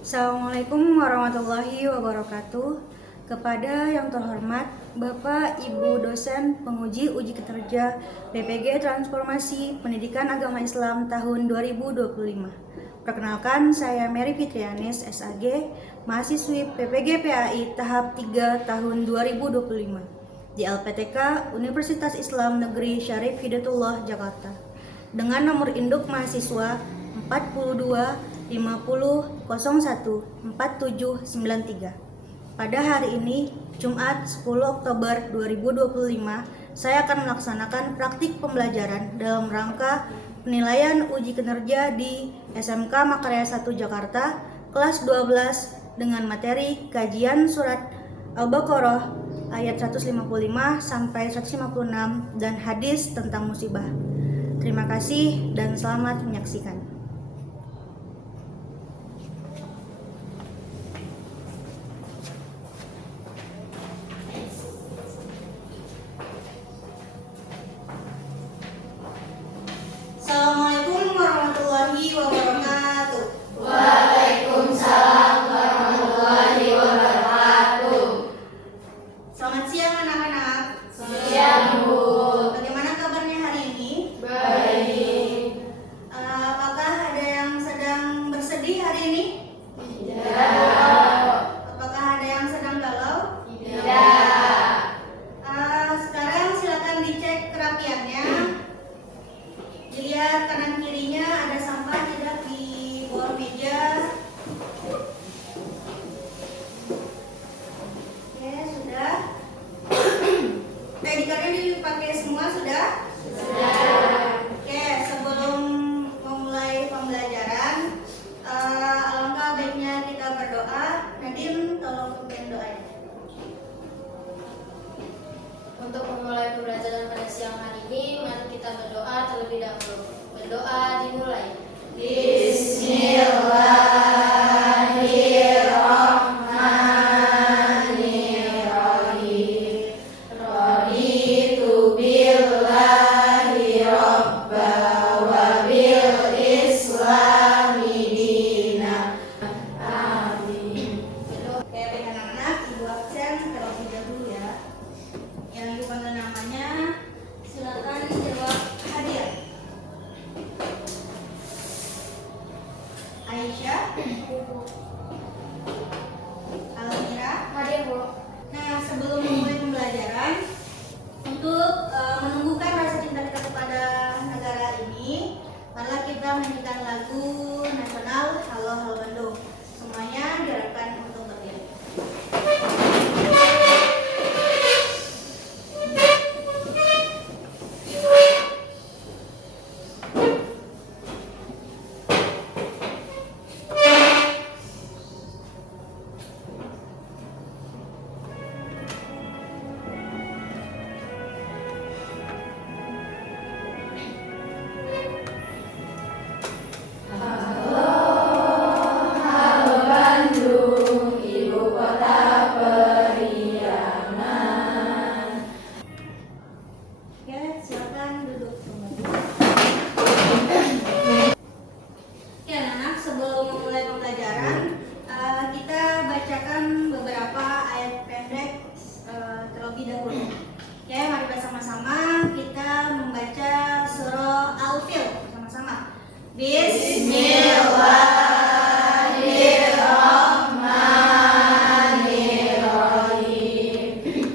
Assalamualaikum warahmatullahi wabarakatuh. Kepada yang terhormat Bapak Ibu dosen penguji uji kinerja PPG Transformasi Pendidikan Agama Islam tahun 2025. Perkenalkan, saya Mary Fitrianis SAG, mahasiswi PPG PAI tahap 3 tahun 2025 di LPTK Universitas Islam Negeri Syarif Hidayatullah Jakarta dengan nomor induk mahasiswa 42 50 01 4793. Pada hari ini, Jumat 10 Oktober 2025, saya akan melaksanakan praktik pembelajaran dalam rangka penilaian uji kinerja di SMK Makarya 1 Jakarta, kelas 12 dengan materi kajian surat Al-Baqarah ayat 155 sampai 156 dan hadis tentang musibah. Terima kasih dan selamat menyaksikan. Assalamualaikum warahmatullahi wabarakatuh. Waalaikumsalam warahmatullahi wabarakatuh. Selamat siang anak-anak. Siang, Bu. Bagaimana kabarnya hari ini? Baik. Apakah ada yang sedang bersedih hari ini? Tidak. Apakah ada yang sedang galau? Tidak. Sekarang silakan dicek kerapiannya. Dilihat kanan kirinya ada sampah tidak di bawah meja. Oke, sudah. ID card-nya dipakai semua sudah? Sudah. Oke, sebelum memulai pembelajaran, alangkah baiknya kita berdoa. Nadine, tolong pimpin doanya. Untuk memulai pembelajaran pada siang hari ini, mari kita berdoa terlebih dahulu. Berdoa dimulai. Bismillahirrahmanirrahim. Raditu billahi robba wa bil islami dina. Amin. Oke, baik anak-anak, ibu absen terlebih dahulu ya. Yang ibu panggil namanya, silakan jawab hadir. Aisyah, Almira. Hadir, Bu. Nah, sebelum memulai pembelajaran, untuk menumbuhkan rasa cinta kita kepada negara ini, marilah kita menyanyikan lagu nasional Halo Halo Bandung. Semuanya diharapkan untuk berdiri. Halo Bandung, ibu kota periangan. Oke, silakan duduk kembali. Oke, anak-anak, sebelum memulai pembelajaran, kita bacakan beberapa ayat pendek terlebih dahulu. Oke, mari bersama-sama kita membaca surah Al-Fil bersama-sama. Bismillahirrahmanirrahim.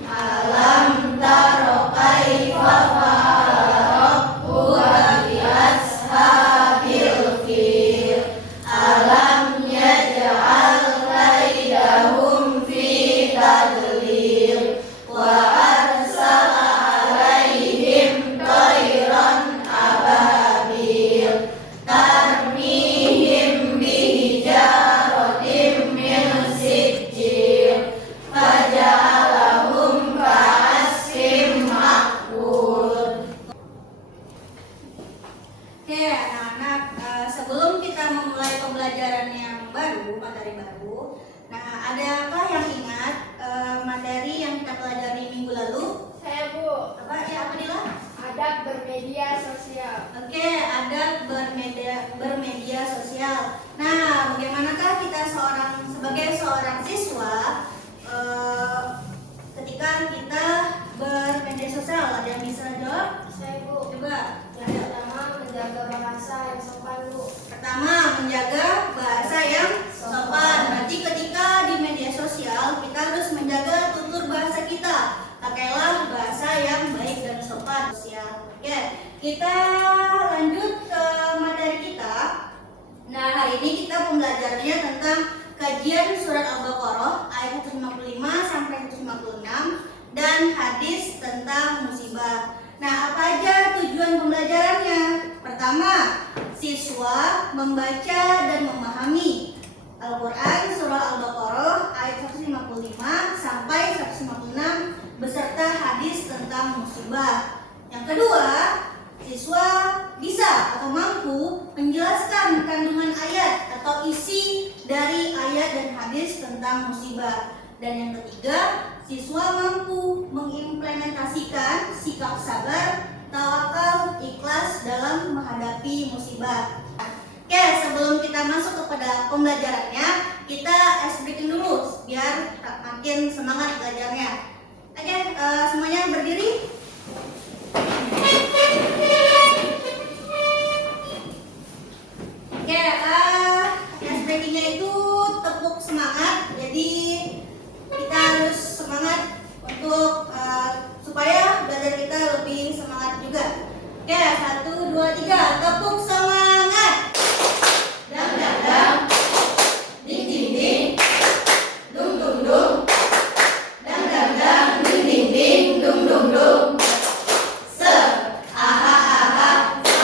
Alam taro kaifa fa'ala rabbuka bi ashabil fil. Alam yaj'al kaidahum fi tadlil. Wa arsala alaihim tayran ababil. Tarmihim bihijaratin min sijil. Faja'alahum ka'asfin ma'kul. Oke, anak-anak, sebelum kita memulai pembelajaran yang baru, materi baru, nah adakah yang ingat materi yang kita pelajari minggu lalu? Saya, Bu. Apa Dila? Adab bermedia sosial. Oke, adab bermedia sosial. Nah, bagaimanakah kita seorang tentang kajian surat Al-Baqarah ayat 155 sampai 156 dan hadis tentang musibah. Nah, apa aja tujuan pembelajarannya? Pertama, siswa membaca dan memahami Al-Quran surah Al-Baqarah ayat 155 sampai 156 beserta hadis tentang musibah. Yang kedua, siswa bisa atau mampu menjelaskan kandungan ayat atau isi dari ayat dan hadis tentang musibah. Dan yang ketiga, siswa mampu mengimplementasikan sikap sabar, tawakal, ikhlas dalam menghadapi musibah. Oke, sebelum kita masuk kepada pembelajarannya, kita ice breaking dulu biar makin semangat belajarnya. Oke, semuanya berdiri. Oke, ice breakingnya itu tepuk semangat. Jadi kita harus semangat untuk supaya belajar kita lebih semangat juga. Oke, 1, 2, 3, tepuk semangat. Dang dang dang, ding ding ding, dung dung dung. Dang dang dang, ding ding ding, dung dung dung. Se, aha aha, na,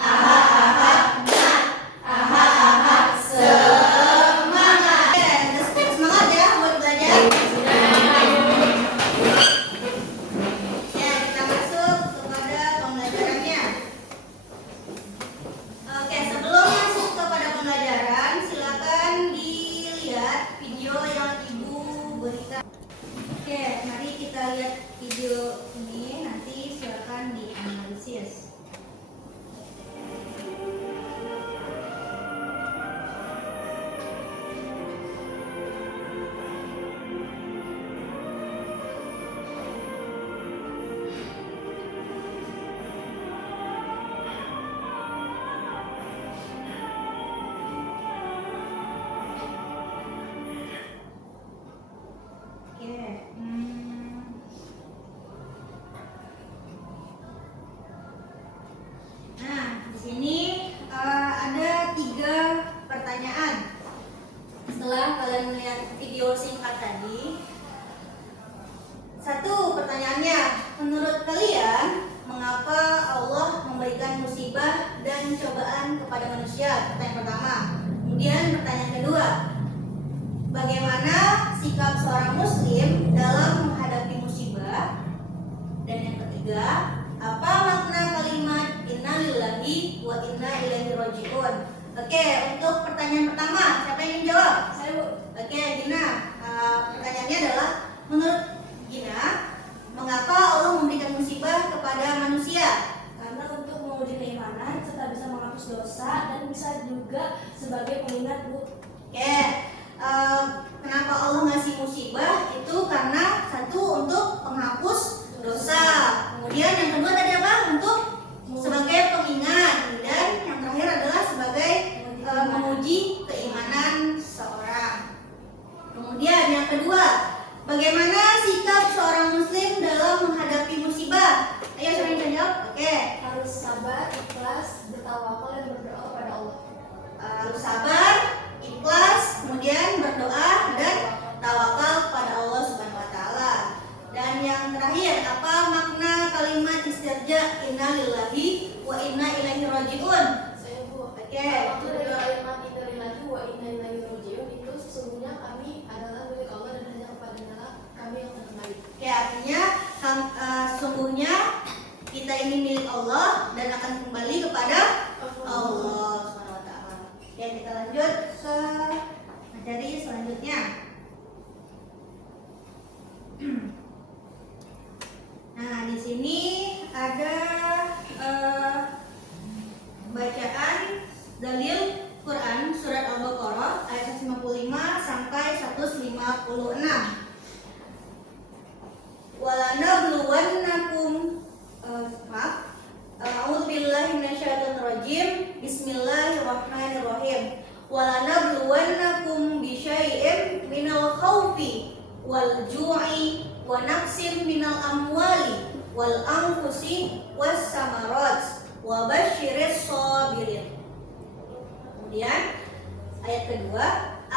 aha aha, na, aha aha, semangat. Oke, semangat ya buat belajar. Ya, kita masuk kepada pembelajarannya. Oke, sebelum masuk kepada pembelajaran, silakan dilihat video yang Ibu berikan. Oke, mari kita lihat video ini, nanti silakan dianalisis. Oke, nah, di sini ada 3 pertanyaan. Setelah kalian melihat video singkat tadi, 1 pertanyaannya, menurut kalian mengapa Allah memberikan musibah dan cobaan kepada manusia? Pertanyaan pertama. Kemudian pertanyaan kedua, bagaimana sikap seorang muslim dalam menghadapi musibah? Dan yang ketiga, apa makna kalimat inna lillahi wa inna ilaihi raji'un? Oke, untuk pertanyaan pertama, siapa yang ingin jawab? Saya, Bu. Oke, Gina. Pertanyaannya adalah, menurut Gina, mengapa Allah memberikan musibah kepada manusia? Karena untuk menguji keimanan serta bisa menghapus dosa dan bisa juga sebagai pengingat, Bu. Oke, kenapa Allah ngasih musibah? Itu karena 1 untuk penghapus dosa. Kemudian yang kedua tadi apa? Untuk sebagai pengingat. Dan yang terakhir adalah sebagai menguji keimanan seorang. Kemudian yang kedua, bagaimana sikap seorang muslim dalam menghadapi musibah? Ayo siapa yang bisa jawab? Oke. Harus sabar, ikhlas, bertawakal dan berdoa kepada Allah. Harus sabar, ikhlas, kemudian berdoa dan tawakal kepada Allah Subhanahu wa taala. Dan yang terakhir, apa makna kalimat istirja inna lillahi wa inna ilaihi raji'un? Saya, Bu. Oke. Waktu dari kalimat inna lillahi wa inna ilaihi raji'un itu sesungguhnya kami adalah milik Allah dan hanya kepadanya kami yang kembali. Oke, artinya sungguhnya kita ini milik Allah dan akan kembali kepada Allah Subhanahu wa taala. Oke, kita lanjut ke materi selanjutnya. Nah, di sini ada bacaan dalil Quran surat Al-Baqarah ayat 155 sampai 156. Walanabluwannakum a'udzubillahi minasyaitonirrajim. Bismillahirrahmanirrahim. Walanabluwannakum bisyai'im minal khaufi wal ju'i wa naqsim minal amwali wal anfusi was samarat wa basyiris sabirin. Kemudian ayat kedua,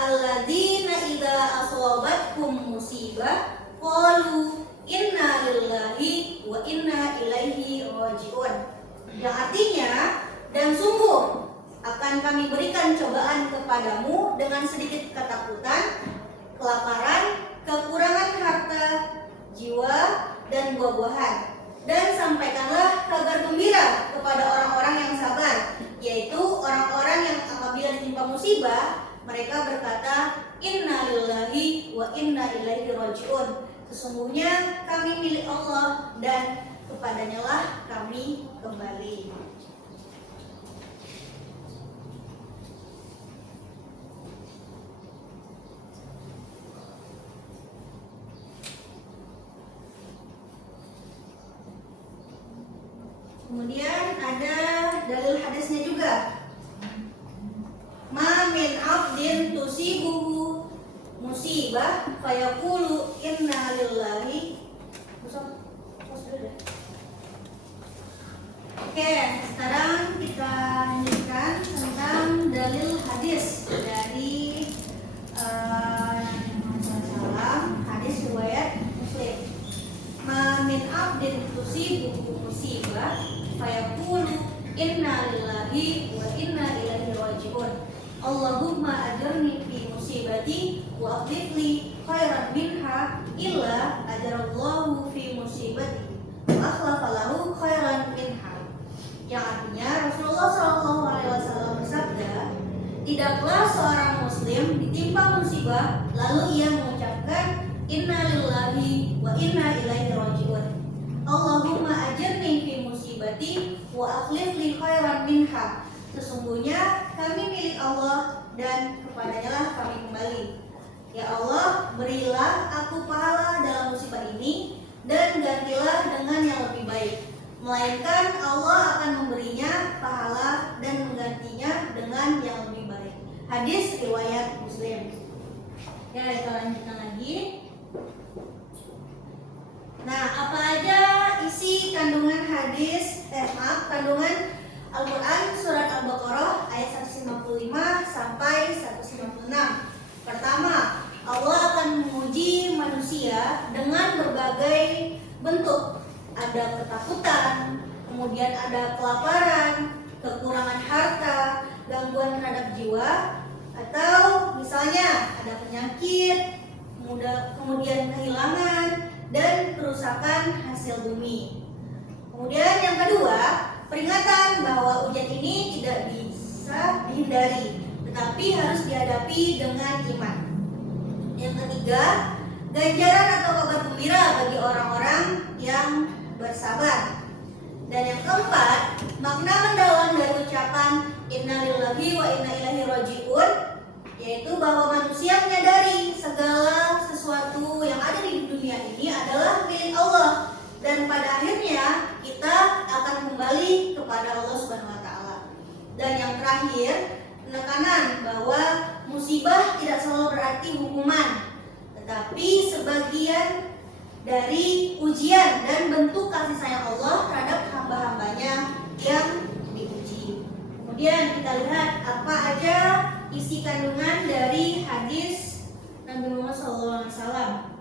alladzina idza asabatkum musibah qalu inna lillahi wa inna ilaihi rajiun. Yang artinya, dan sungguh akan kami berikan cobaan kepadamu dengan sedikit ketakutan, kelaparan, kekurangan harta, jiwa, dan buah-buahan. Dan sampaikanlah kabar gembira kepada orang-orang yang sabar, yaitu orang-orang yang apabila ditimpa musibah, mereka berkata, inna lillahi wa inna ilaihi rajiun. Sesungguhnya kami milik Allah dan kepadanya lah kami kembali. Kemudian ada dalil hadisnya juga. Ma min abdin tusibuhu musibah fayaqulu inna lillahi. Oke, sekarang kita lanjutkan tentang dalil hadis dari Nabi Muhammad SAW, hadis riwayat Muslim. Ma min abdin tusibuhu musibah fayaqulu inna lillahi wa inna ilaihi rajiun. Allahumma ajirni fi musibati wa akhlif li khairan minha illa ajarallahu fi musibati wa akhlafa lahu khairan minha. Yang artinya Rasulullah SAW bersabda, tidaklah seorang muslim ditimpa musibah lalu ia mengucapkan inna lillahi wa inna ilaihi rajiun. Allahumma ajirni fi musibati wa akhlif li khairan minha. Sesungguhnya kami milik Allah dan kepadanya lah kami kembali. Ya Allah, berilah aku pahala dalam musibah ini dan gantilah dengan yang lebih baik. Melainkan Allah akan memberinya pahala dan menggantinya dengan yang lebih baik. Hadis riwayat Muslim. Ya, kita lanjutkan lagi. Nah, apa aja isi kandungan kandungan Al-Quran surat Al-Baqarah ayat 155 sampai 156. Pertama, Allah akan menguji manusia dengan berbagai bentuk. Ada ketakutan, kemudian ada kelaparan, kekurangan harta, gangguan terhadap jiwa, atau misalnya ada penyakit, kemudian kehilangan, dan kerusakan hasil bumi. Kemudian yang kedua, peringatan bahwa ujian ini tidak bisa dihindari, tetapi harus dihadapi dengan iman. Yang ketiga, ganjaran atau kabar gembira bagi orang-orang yang bersabar. Dan yang keempat, makna mendalam dari ucapan inna lillahi wa inna ilaihi rajiun, yaitu bahwa manusia menyadari segala sesuatu yang ada di dunia ini adalah milik Allah, dan pada akhirnya kita akan kembali kepada Allah Subhanahu wa taala. Dan yang terakhir, penekanan bahwa musibah tidak selalu berarti hukuman, tetapi sebagian dari ujian dan bentuk kasih sayang Allah terhadap hamba-hambanya yang diuji. Kemudian kita lihat apa aja isi kandungan dari hadis Nabi Muhammad SAW.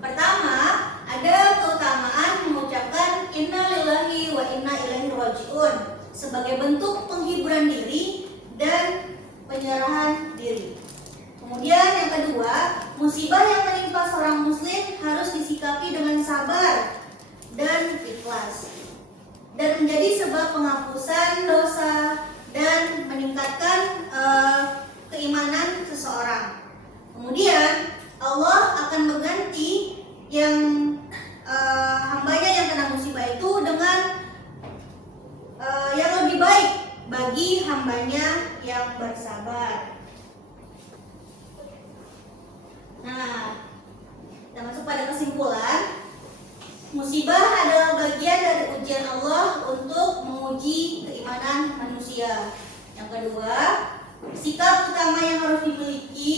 Pertama, ada keutamaan mengucapkan inna lillahi wa inna ilaihi rajiun sebagai bentuk penghiburan diri dan penyerahan diri. Kemudian yang kedua, musibah yang menimpa seorang muslim harus disikapi dengan sabar dan ikhlas, dan menjadi sebab penghapusan dosa dan meningkatkan keimanan seseorang. Kemudian Allah akan mengganti yang hambanya yang kena musibah itu dengan yang lebih baik bagi hambanya yang bersabar. Nah, kita masuk pada kesimpulan. Musibah adalah bagian dari ujian Allah untuk menguji keimanan manusia. Yang kedua, sikap utama yang harus dimiliki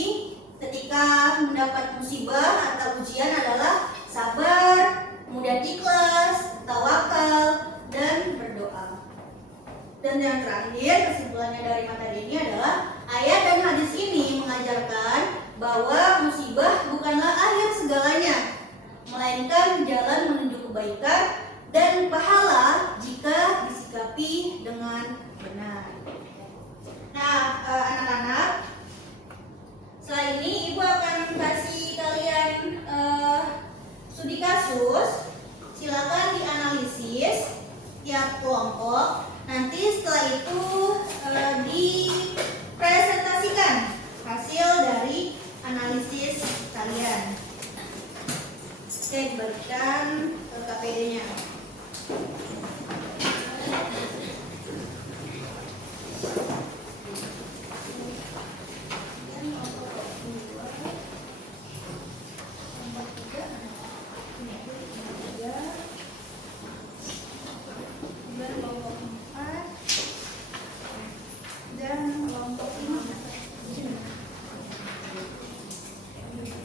ketika mendapat musibah atau ujian adalah sabar, kemudian ikhlas, tawakal, dan berdoa. Dan yang terakhir, kesimpulannya dari materi ini adalah ayat dan hadis ini mengajarkan bahwa musibah bukanlah akhir segalanya, melainkan jalan menuju kebaikan dan pahala jika disikapi dengan benar. Nah, anak-anak, setelah ini Ibu akan kasih kalian studi kasus. Silakan dianalisis tiap kelompok. Nanti setelah itu dipresentasikan hasil dari analisis kalian. Oke, berikan KPD-nya.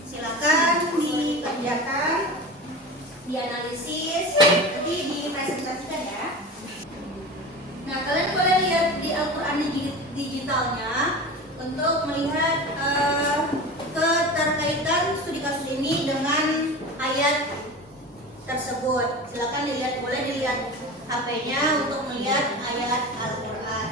Silakan dikerjakan, dianalisis, nanti dipresentasikan ya. Nah, kalian boleh lihat di Al-Quran digitalnya untuk melihat keterkaitan studi kasus ini dengan ayat tersebut. Silakan dilihat, boleh dilihat HP-nya untuk melihat ayat Al-Quran.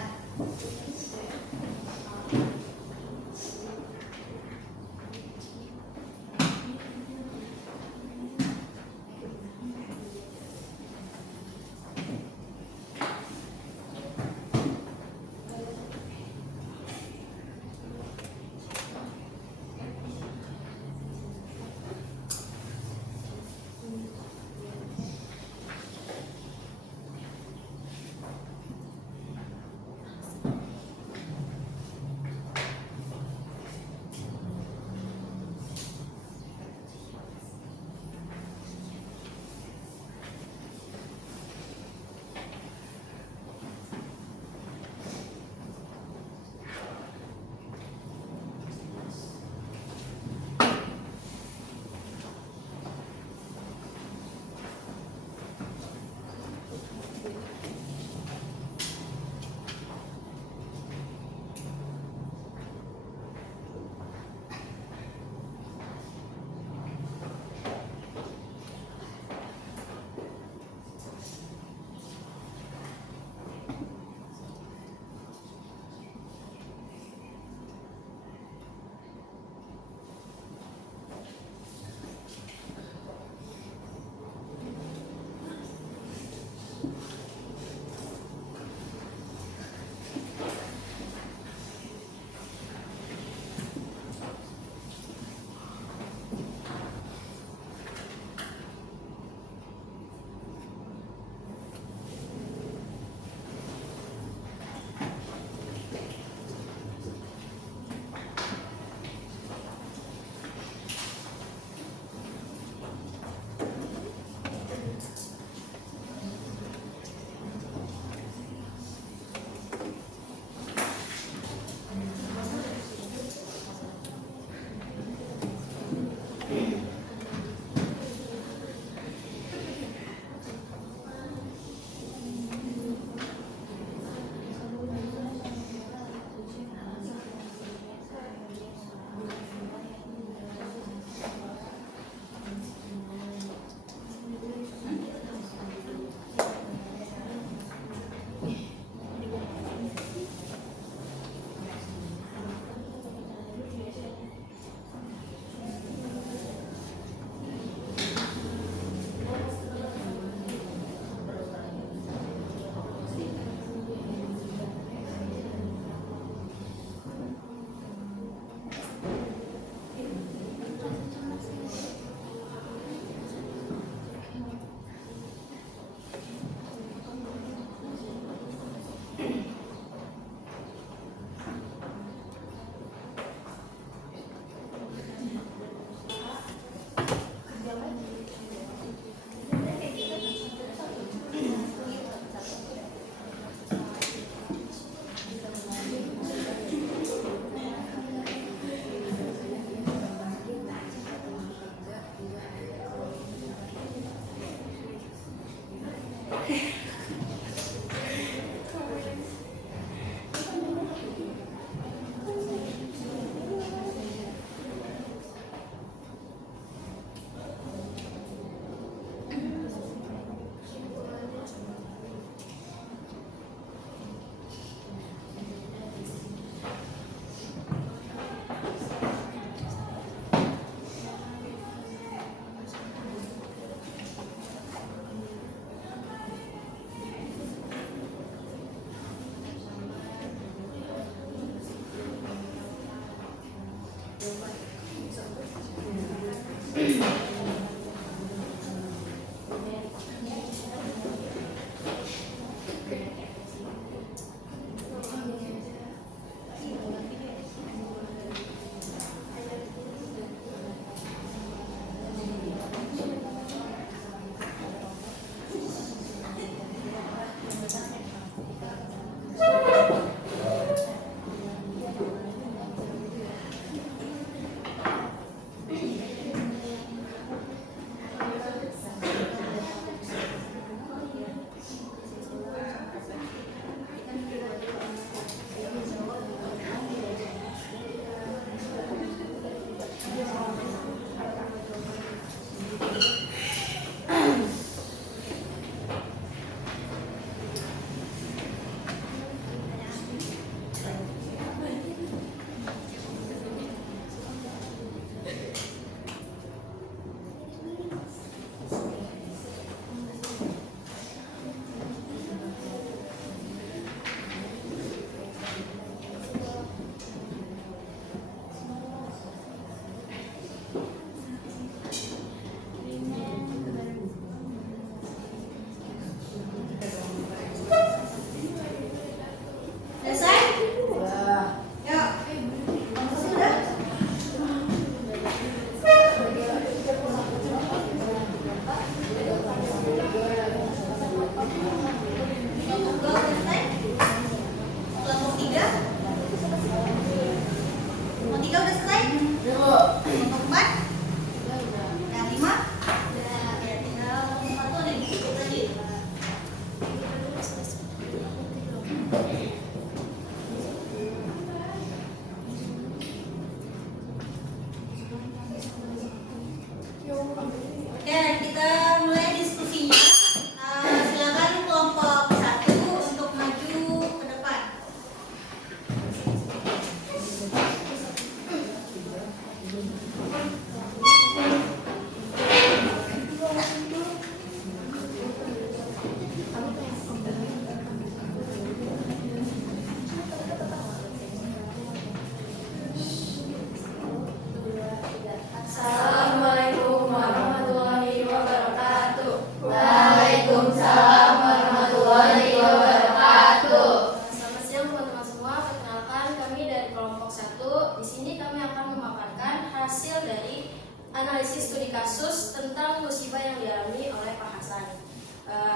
analisis studi kasus tentang musibah yang dialami oleh Pak Hasan.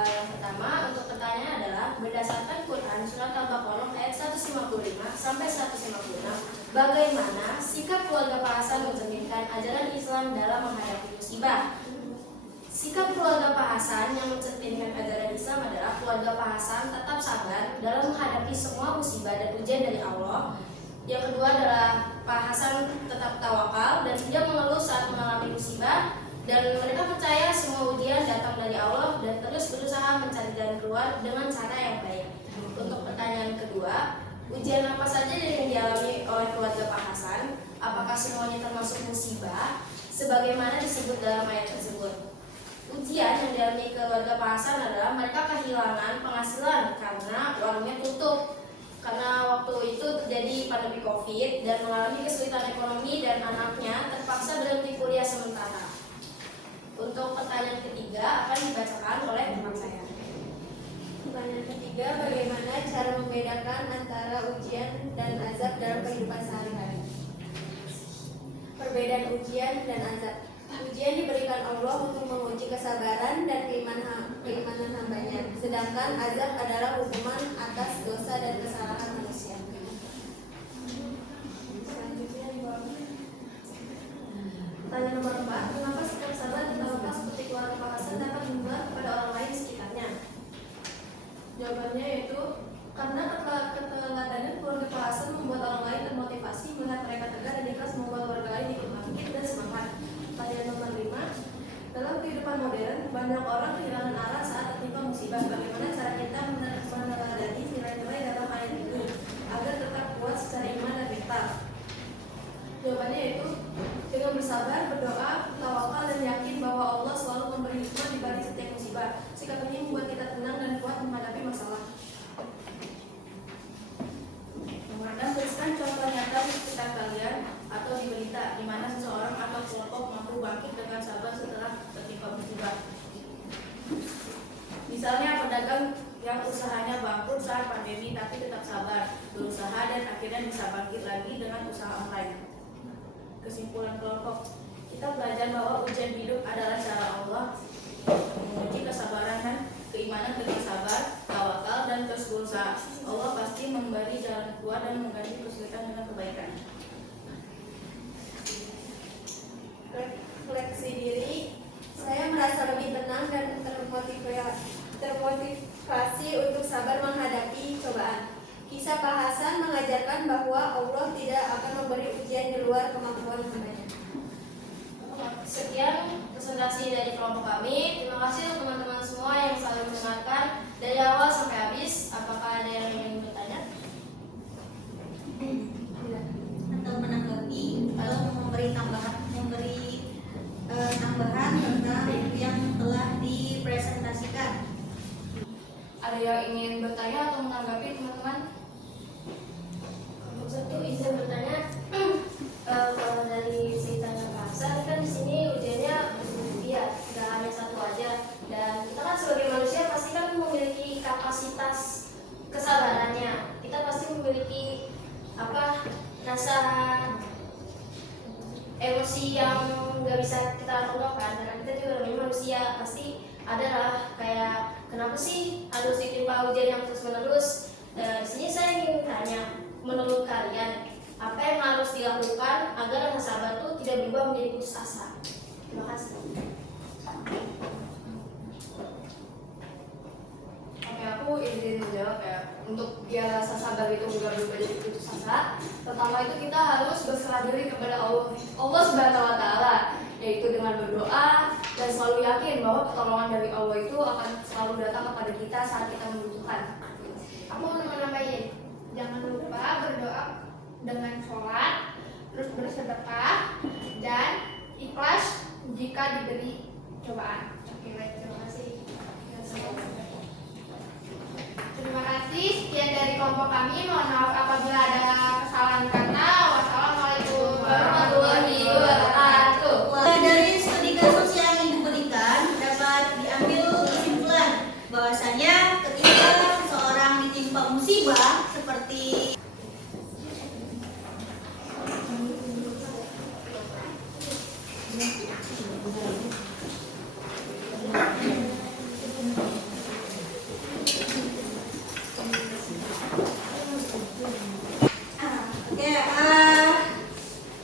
Yang pertama untuk pertanyaan adalah berdasarkan Quran surat Al-Baqarah ayat 155 sampai 156, bagaimana sikap keluarga Pak Hasan mencerminkan ajaran Islam dalam menghadapi musibah? Sikap keluarga Pak Hasan yang mencerminkan ajaran Islam adalah keluarga Pak Hasan tetap sabar dalam menghadapi semua musibah dan ujian dari Allah. Yang kedua adalah Pak Hasan tetap tawakal dan tidak mengeluh saat mengalami musibah, dan mereka percaya semua ujian datang dari Allah dan terus berusaha mencari jalan keluar dengan cara yang baik. Untuk pertanyaan kedua, ujian apa saja yang dialami oleh keluarga Pak Hasan? Apakah semuanya termasuk musibah sebagaimana disebut dalam ayat tersebut? Ujian yang dialami keluarga Pak Hasan adalah mereka kehilangan penghasilan karena warungnya tutup. Karena waktu itu terjadi pandemi COVID dan mengalami kesulitan ekonomi dan anaknya terpaksa berhenti kuliah sementara. Untuk pertanyaan ketiga akan dibacakan oleh teman saya. Pertanyaan ketiga, bagaimana cara membedakan antara ujian dan azab dalam kehidupan sehari-hari? Perbedaan ujian dan azab. Ujian diberikan Allah untuk menguji kesabaran dan keimanan hambanya, sedangkan azab adalah hukuman atas dosa dan kesalahan manusia. Selanjutnya Pertanyaan nomor 4, kenapa sikap sabar dan tawakal seperti keluarga Pak Hasan dapat membuat kepada orang lain di sekitarnya? Jawabannya yaitu karena keteladanan keluarga Pak Hasan membuat orang lain termotivasi melihat mereka tegar dan ikhlas membuat warga lain ikut bangkit dan semangat. Pertanyaan nomor 5, dalam kehidupan modern banyak orang kehilangan arah saat tertimpa musibah. Bagaimana cara kita meneladani nilai-nilai dalam ayat ini agar tetap kuat secara iman dan mental? Jawabannya yaitu dengan bersabar, berdoa, tawakal dan yakin bahwa Allah selalu memberi hikmah di balik setiap musibah. Sikap ini membuat kita tenang dan kuat menghadapi masalah. Nomor 6, berikan contoh nyata di sekitar kalian atau di berita. saat pandemi, tapi tetap sabar, berusaha, dan akhirnya bisa bangkit lagi dengan usaha online. Kesimpulan kelompok, kita belajar bahwa ujian hidup adalah cara Allah menguji kesabaran dan keimanan dengan sabar, tawakal, dan terus berusaha. Allah pasti memberi jalan keluar dan mengganti kesulitan dengan kebaikan. Refleksi diri, saya merasa lebih tenang dan termotivasi untuk sabar menghadapi cobaan. Kisah Pak Hasan mengajarkan bahwa Allah tidak akan memberi ujian di luar kemampuan hambanya. Sekian presentasi dari kelompok kami. Terima kasih untuk teman-teman semua yang selalu mendengarkan dari awal sampai habis. Apakah ada yang ingin bertanya? Atau menanggapi atau memberi tambahan tentang yang telah dipresentasikan? Ada yang ingin bertanya atau menanggapi teman-teman? Untuk satu izin bertanya. Kalau dari ceritanya Pak Hasan kan di sini ujiannya ya tidak hanya satu aja, dan kita kan sebagai manusia pasti kan memiliki kapasitas kesabarannya. Kita pasti memiliki rasa emosi yang nggak bisa kita kontrolkan, karena kita juga namanya manusia, pasti adalah kayak kenapa sih harus ditimpa ujian yang terus menerus. Di sini saya ingin tanya, menurut kalian apa yang harus dilakukan agar rasa sabar itu tidak berubah menjadi putus asa? Terima kasih. Oke, aku izin menjawab ya. Untuk biar rasa sabar itu juga berubah jadi putus asa, pertama itu kita harus berserah diri kepada Allah Subhanahu Wa Taala, yaitu dengan berdoa dan selalu yakin bahwa pertolongan dari Allah itu akan selalu datang kepada kita saat kita membutuhkan. Aku mau nambahin, jangan lupa berdoa dengan sholat, terus bersedekah, dan ikhlas jika diberi cobaan. Oke, baik, terima kasih. Terima kasih. Sekian dari kelompok kami. Mohon maaf apabila ada kesalahan kata. Wassalamualaikum warahmatullahi wabarakatuh. Dari studi kasus yang Ibu berikan dapat diambil kesimpulan bahwasanya ketika seorang ditimpa musibah seperti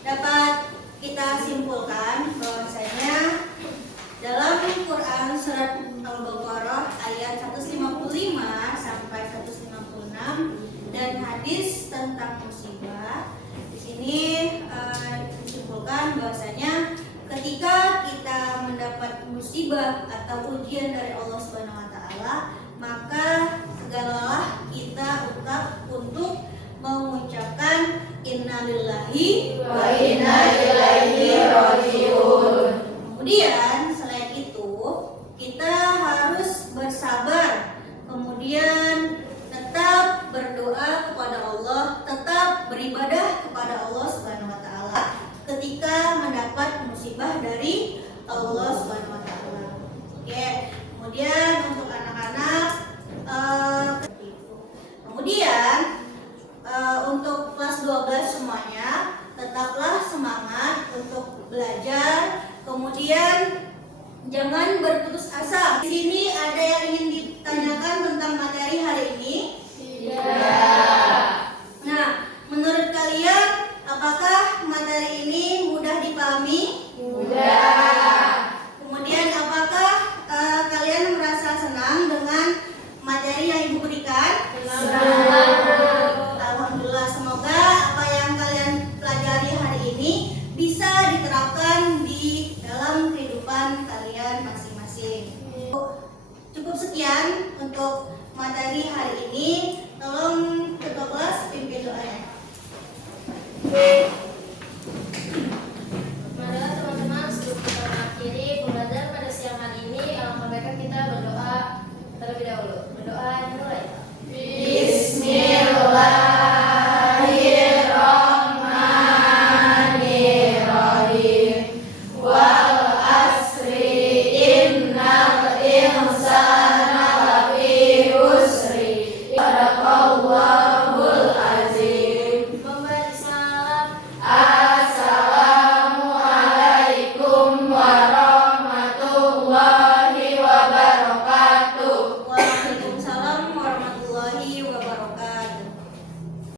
dapat kita simpulkan bahwasanya dalam Quran surat Al-Baqarah ayat 155 sampai 156 dan hadis tentang musibah, di sini disimpulkan bahwasanya ketika kita mendapat musibah atau ujian dari Allah Subhanahu wa taala, maka segeralah kita untuk mengucapkan innalillahi wa inna ilaihi rajiun. Kemudian selain itu kita harus bersabar, kemudian tetap berdoa kepada Allah, tetap beribadah kepada Allah Subhanahu wa taala ketika mendapat musibah dari Allah Subhanahu wa taala. Oke, kemudian untuk anak-anak kemudian untuk kelas 12 semuanya tetaplah semangat untuk belajar, kemudian jangan berputus asa. Di sini ada yang ingin ditanyakan tentang materi hari ini? Tidak. Nah, menurut kalian apakah materi ini mudah dipahami? Mudah. Kemudian apakah kalian merasa senang dengan materi yang Ibu berikan? Alhamdulillah, semoga apa yang kalian pelajari hari ini bisa diterapkan di dalam kehidupan kalian masing-masing. Cukup sekian untuk materi hari ini. Tolong ketua kelas pimpin doanya.